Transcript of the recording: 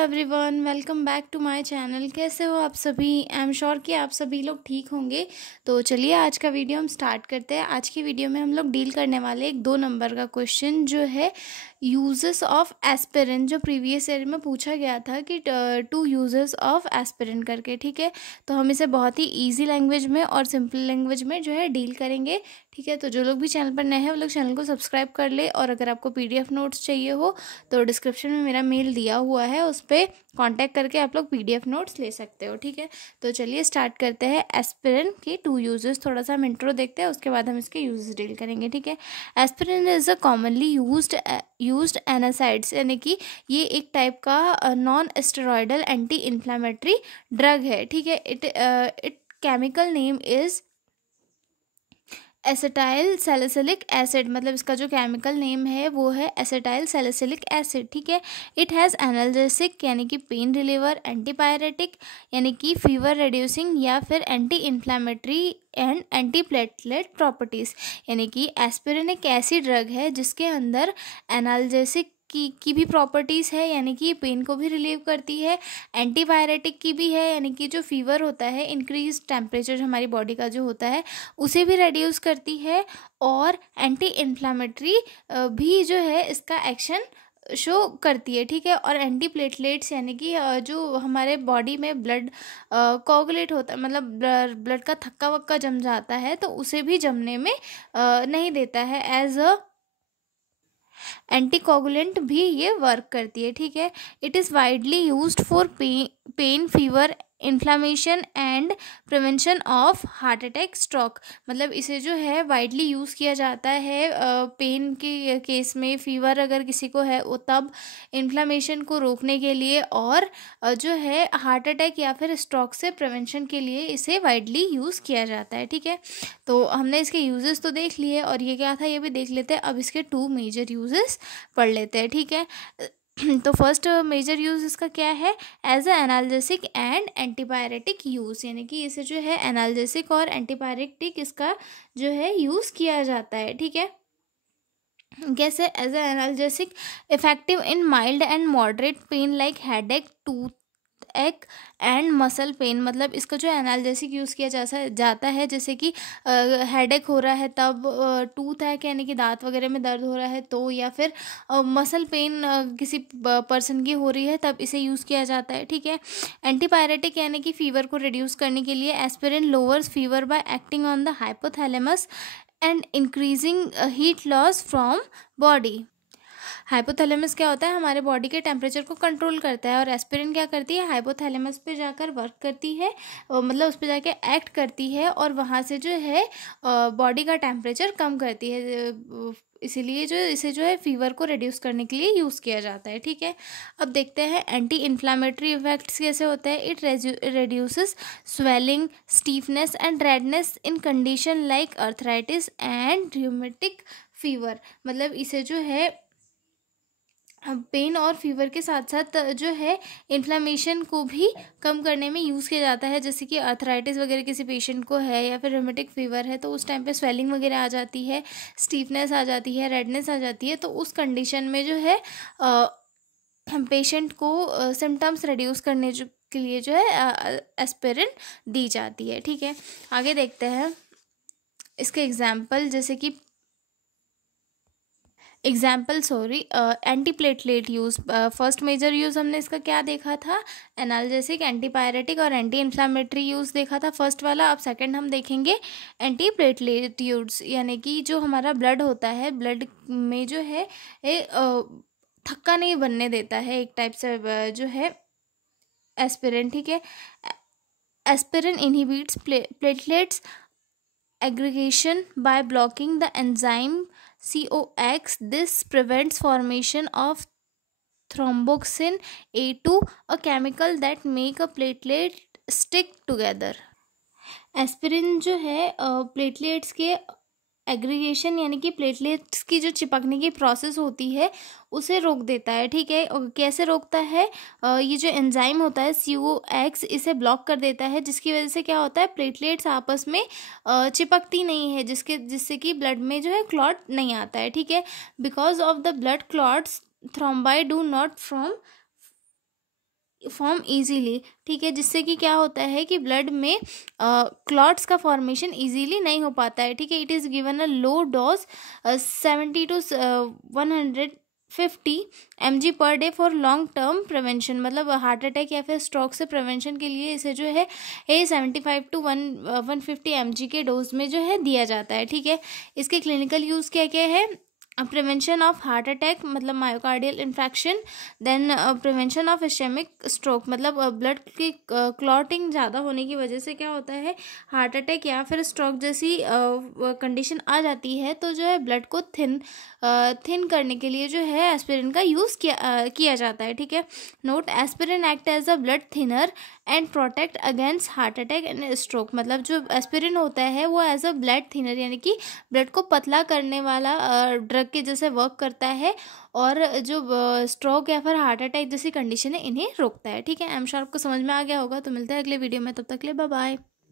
Everyone, welcome back to my channel. कैसे हो आप सभी? आई एम श्योर कि आप सभी लोग ठीक होंगे। तो चलिए आज का वीडियो हम स्टार्ट करते हैं। आज की वीडियो में हम लोग डील करने वाले एक 2 नंबर का क्वेश्चन जो है यूजेस ऑफ एस्पिरिन, जो प्रीवियस ईयर में पूछा गया था कि 2 यूजेस ऑफ एस्पिरिन करके। ठीक है, तो हम इसे बहुत ही ईजी लैंग्वेज में और सिंपल लैंग्वेज में जो है डील करेंगे। ठीक है, तो जो लोग भी चैनल पर नए हैं वो लोग चैनल को सब्सक्राइब कर ले, और अगर आपको PDF नोट्स चाहिए हो तो डिस्क्रिप्शन में मेरा मेल दिया हुआ है, उस पर कांटेक्ट करके आप लोग PDF नोट्स ले सकते हो। ठीक है, तो चलिए स्टार्ट करते हैं। एस्पिरिन के 2 यूजेस, थोड़ा सा हम इंट्रो देखते हैं, उसके बाद हम इसके यूजेस डील करेंगे। ठीक है, aspirin is a commonly used analgesics, यानी कि ये एक टाइप का non steroidal anti inflammatory drug है। ठीक है, it chemical name is acetyl salicylic acid, मतलब इसका जो केमिकल नेम है वो है एसिटाइल सैलिसिलिक एसिड। ठीक है, इट हैज़ एनाल्जेसिक यानी कि पेन रिलीवर, एंटीपायरेटिक यानी कि फीवर रिड्यूसिंग या फिर anti inflammatory and anti platelet properties, यानी कि एस्पिरिन एक ऐसी ड्रग है जिसके अंदर एनाल्जेसिक की भी प्रॉपर्टीज़ है, यानी कि पेन को भी रिलीव करती है, एंटीपायरेटिक की भी है, यानी कि जो फीवर होता है, इंक्रीज टेम्परेचर हमारी बॉडी का जो होता है उसे भी रिड्यूस करती है, और एंटी इन्फ्लामेटरी भी जो है इसका एक्शन शो करती है। ठीक है, और एंटी प्लेटलेट्स यानी कि जो हमारे बॉडी में ब्लड कोगुलेट होता है, मतलब ब्लड का थक्का वक्का जम जाता है, तो उसे भी जमने में नहीं देता है, एज अ एंटीकोगुलेंट भी ये वर्क करती है। ठीक है, it is widely used for pain, fever, inflammation and prevention of heart attack, stroke. मतलब इसे जो है वाइडली यूज़ किया जाता है पेन के केस में, फीवर अगर किसी को है वो तब, इन्फ्लामेशन को रोकने के लिए, और जो है हार्ट अटैक या फिर स्ट्रोक से प्रिवेंशन के लिए इसे वाइडली यूज़ किया जाता है। ठीक है, तो हमने इसके यूजेस तो देख लिए, और ये क्या था ये भी देख लेते हैं। अब इसके 2 मेजर यूजेस पढ़ लेते हैं। ठीक है, तो फर्स्ट मेजर यूज़ इसका क्या है? As a analgesic and antipyretic use, यानी कि इसे जो है एनाल्जेसिक और एंटीपायरेटिक इसका जो है यूज़ किया जाता है। ठीक है, कैसे? As a analgesic, effective in mild and moderate pain like headache, toothache and muscle pain. मतलब इसका जो एनाल्जेसिक यूज़ किया जाता है, जैसे कि हेडेक हो रहा है तब, टूथ एक यानी कि दांत वगैरह में दर्द हो रहा है तो, या फिर मसल पेन किसी पर्सन की हो रही है तब इसे यूज़ किया जाता है। ठीक है, एंटीपायरेटिक यानी कि फीवर को रिड्यूस करने के लिए aspirin lowers fever bye acting on the hypothalamus and increasing heat loss from body. Hypothalamus क्या होता है? हमारे बॉडी के टेम्परेचर को कंट्रोल करता है, और एस्पिरिन क्या करती है? हाइपोथैलेमस पे जाकर वर्क करती है, मतलब उस पर जाके एक्ट करती है, और वहाँ से जो है बॉडी का टेम्परेचर कम करती है, इसीलिए जो इसे जो है फीवर को रिड्यूस करने के लिए यूज़ किया जाता है। ठीक है, अब देखते हैं एंटी इन्फ्लामेटरी इफेक्ट्स कैसे होते हैं। It reduces swelling, stiffness and redness in condition like arthritis and rheumatic fever. मतलब इसे जो है पेन और फीवर के साथ साथ जो है इन्फ्लामेशन को भी कम करने में यूज़ किया जाता है, जैसे कि अर्थराइटिस वगैरह किसी पेशेंट को है, या फिर रूमेटिक फीवर है, तो उस टाइम पे स्वेलिंग वगैरह आ जाती है, स्टीफनेस आ जाती है, रेडनेस आ जाती है, तो उस कंडीशन में जो है पेशेंट को सिम्टम्स रिड्यूस करने के लिए जो है एस्पिरिन दी जाती है। ठीक है, आगे देखते हैं इसके एग्जाम्पल, जैसे कि antiplatelet use. First major use हमने इसका क्या देखा था? एनाल्जेसिक, एंटीपायरेटिक और एंटी इन्फ्लामेटरी यूज़ देखा था फर्स्ट वाला। अब सेकंड हम देखेंगे एंटीप्लेटलेट यूज़, यानी कि जो हमारा ब्लड होता है, ब्लड में जो है थक्का नहीं बनने देता है, एक टाइप से जो है एस्पिरिन। ठीक है, aspirin inhibits platelets aggregation by blocking the enzyme COX. This prevents formation of thromboxane A2, a chemical that make a platelet stick together. Aspirin जो है प्लेटलेट्स के एग्रीगेशन यानी कि प्लेटलेट्स की जो चिपकने की प्रोसेस होती है उसे रोक देता है। ठीक है, कैसे रोकता है? ये जो एंजाइम होता है COX इसे ब्लॉक कर देता है, जिसकी वजह से क्या होता है? प्लेटलेट्स आपस में चिपकती नहीं है, जिससे कि ब्लड में जो है क्लॉट नहीं आता है। ठीक है, because of the blood clots thrombi do not form form easily, ठीक है, जिससे कि क्या होता है कि ब्लड में क्लॉट्स का फॉर्मेशन इजीली नहीं हो पाता है, ठीक है। It is given a low dose 70 to 150 mg per day for long term prevention, मतलब हार्ट अटैक या फिर स्ट्रोक से प्रिवेंशन के लिए इसे जो है 75 to 150 mg के डोज में जो है दिया जाता है, ठीक है। इसके क्लिनिकल यूज़ क्या क्या है? प्रिवेंशन ऑफ हार्ट अटैक मतलब myocardial infection, then prevention of ischaemic stroke मतलब ब्लड की क्लॉटिंग ज़्यादा होने की वजह से क्या होता है, हार्ट अटैक या फिर स्ट्रोक जैसी कंडीशन आ जाती है, तो जो है ब्लड को थिन करने के लिए जो है एस्पिरिन का यूज़ किया जाता है, ठीक है। Note, aspirin act as a blood thinner and protect against heart attack and stroke, मतलब जो एस्पिरिन होता है वो एज अ ब्लड थिनर यानी कि ब्लड को पतला करने वाला ड्रग के जैसे वर्क करता है, और जो स्ट्रोक या फिर हार्ट अटैक जैसी कंडीशन है इन्हें रोकता है, ठीक है। आई एम श्योर आपको समझ में आ गया होगा। तो मिलते हैं अगले वीडियो में, तब तक के लिए बाय बाय।